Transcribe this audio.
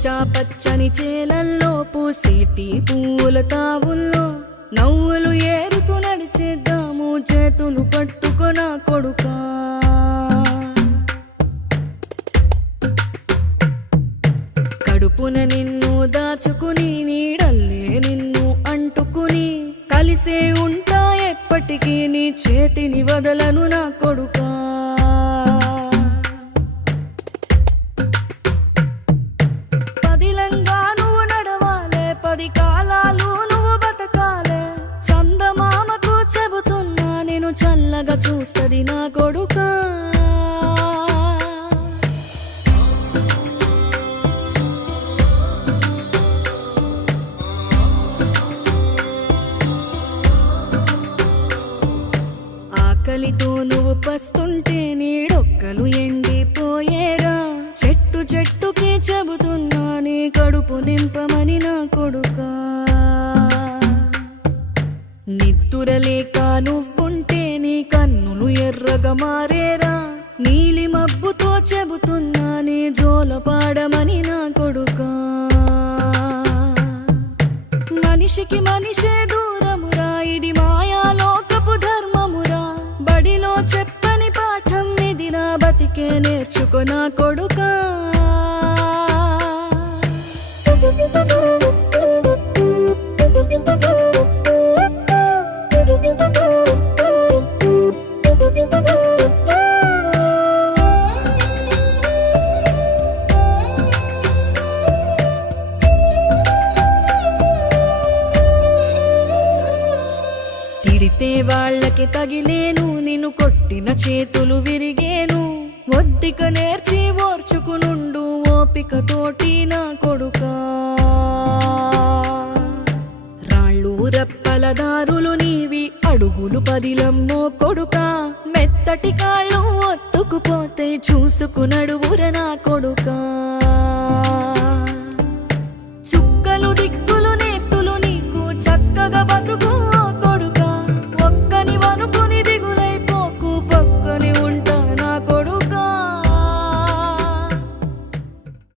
పచ్చా పచ్చని చేలల్లో పూసేటి పూల తావుల్లో నవ్వులు ఏరుతూ నడిచేద్దాము చేతులు పట్టుకొన కొడుకా. కడుపున నిన్ను దాచుకుని నీడల్లే నిన్ను అంటుకుని కలిసే ఉంటా ఎప్పటికీ నీ చేతిని వదలను నా కొడుకా. పదిలంగా నువ్వు నడవాలే, 10 కాలాలు నువ్వు బతకాలే. చందమామకు చెబుతున్నా నేను చల్లగా చూస్తది నా కొడుకా. ఆకలితో నువ్వు పస్తుంటే నీడొక్కలు ఎండిపోయేరా. చెట్టు చెట్టుకి చెబుతున్నా నీ కడుపు నింపమని నా కొడుకా. నిద్దురలేక నువ్వుంటే నీ కన్నులు ఎర్రగా మారేరా. నీలి మబ్బుతో చెబుతున్నా నీ జోల పాడమని నా కొడుకా. మనిషికి మనిషే దూరమురా, ఇది మాయాలోకపు ధర్మమురా. బడిలో చెప్పని పాఠం ఇదిరా, బతికే నేర్చుకో నా కొడుకా. తిడితే వాళ్ళకి తగిలేను, నిన్ను కొట్టిన చేతులు విరిగేను. ఒద్దిక నేర్చి ఓర్చుకునుండు ఓపికతోటి నా కొడుకా. రాళ్ళు రప్పల దారులు నీవి, అడుగులు 10లమ్మో కొడుకా. మెత్తటి కాళ్ళు ఒత్తుకుపోతే చూసుకునడువుర నా కొడుకా.